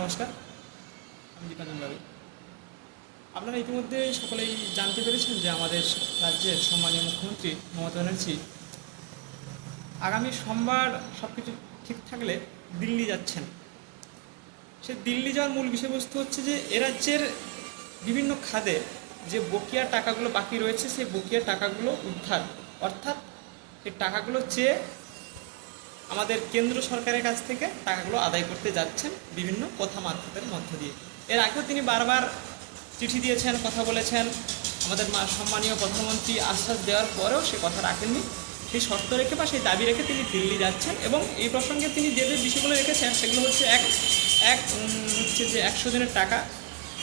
নমস্কার, আমি দীপাঞ্জন রাবি। আপনারা ইতিমধ্যে সকলেই জানতে পেরেছেন যে আমাদের রাজ্যের সম্মানীয় মুখ্যমন্ত্রী মমতা ব্যানার্জি আগামী সোমবার সব কিছু ঠিক থাকলে দিল্লি যাচ্ছেন। সে দিল্লি যাওয়ার মূল বিষয়বস্তু হচ্ছে যে এ রাজ্যের বিভিন্ন খাতে যে বকেয়া টাকাগুলো বাকি রয়েছে সেই বকেয়া টাকাগুলো উদ্ধার, অর্থাৎ এই টাকাগুলো চেয়ে আমাদের কেন্দ্র সরকারের কাছ থেকে টাকাগুলো আদায় করতে যাচ্ছেন বিভিন্ন কথা মারফতের মধ্য দিয়ে। এর আগেও তিনি বারবার চিঠি দিয়েছেন, কথা বলেছেন। আমাদের সম্মানীয় প্রধানমন্ত্রী আশ্বাস দেওয়ার পরেও সে কথা রাখেননি। সেই শর্ত রেখে বা সেই দাবি রেখে তিনি দিল্লি যাচ্ছেন এবং এই প্রসঙ্গে তিনি যে যে বিষয়গুলো রেখেছেন সেগুলো হচ্ছে হচ্ছে যে 100 দিনের টাকা,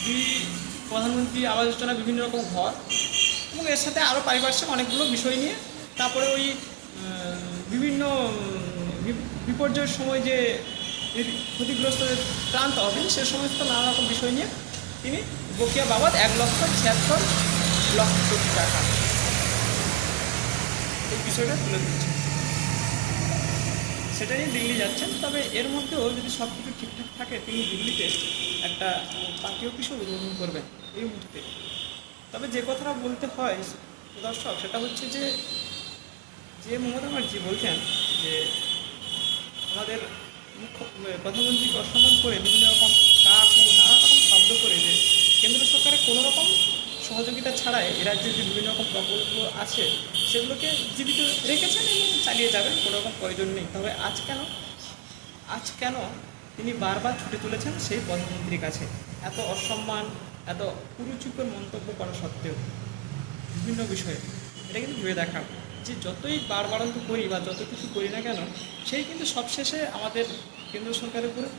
2 প্রধানমন্ত্রী আবাস যোজনা, বিভিন্ন রকম ঘর এবং এর সাথে আরও পারিপার্শ্বিক অনেকগুলো বিষয় নিয়ে, তারপরে ওই বিভিন্ন বিপর্যয়ের সময় যে ক্ষতিগ্রস্ত ত্রাণ তহবিল সে সমস্ত নানা রকম বিষয় নিয়ে তিনি বকেয়া বাবদ 1,76,00,000 কোটি টাকা এই বিষয়টা তুলে দিচ্ছেন। সেটা নিয়ে দিল্লি যাচ্ছেন। তবে এর মধ্যেও যদি সব কিছু ঠিকঠাক থাকে তিনি দিল্লিতে একটা পার্টি অফিসও উদ্বোধন করবেন এই মুহূর্তে। তবে যে কথাটা বলতে হয় দর্শক, সেটা হচ্ছে যে মমতা ব্যানার্জি বলছেন যে আমাদের প্রধানমন্ত্রী অসম্মান করে বিভিন্ন রকম নানা রকম শব্দ করে যে কেন্দ্র সরকারের কোনো রকম সহযোগিতা ছাড়াই এ রাজ্যের যে বিভিন্ন রকম প্রকল্প আছে সেগুলোকে জীবিত রেখেছেন এবং চালিয়ে যাবেন, কোনো রকম প্রয়োজন নেই। তবে আজ কেন তিনি বারবার ছুটে চলেছেন সেই প্রধানমন্ত্রীর কাছে, এত অসম্মান, এত কুরুচিকর মন্তব্য করা সত্ত্বেও বিভিন্ন বিষয়ে? এটা কিন্তু ভেবে দেখা যে যতই বাড়াবাড়ন্ত করি বা যত কিছু করি না কেন, সেই কিন্তু সবশেষে আমাদের কেন্দ্র সরকারের উপরে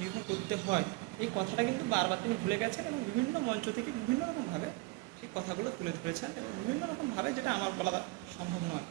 নির্ভর করতে হয়। এই কথাটা কিন্তু বারবার তিনি ভুলে গেছেন এবং বিভিন্ন মঞ্চ থেকে বিভিন্ন রকমভাবে সেই কথাগুলো তুলে ধরেছেন এবং বিভিন্ন রকমভাবে, যেটা আমার বলা সম্ভব নয়।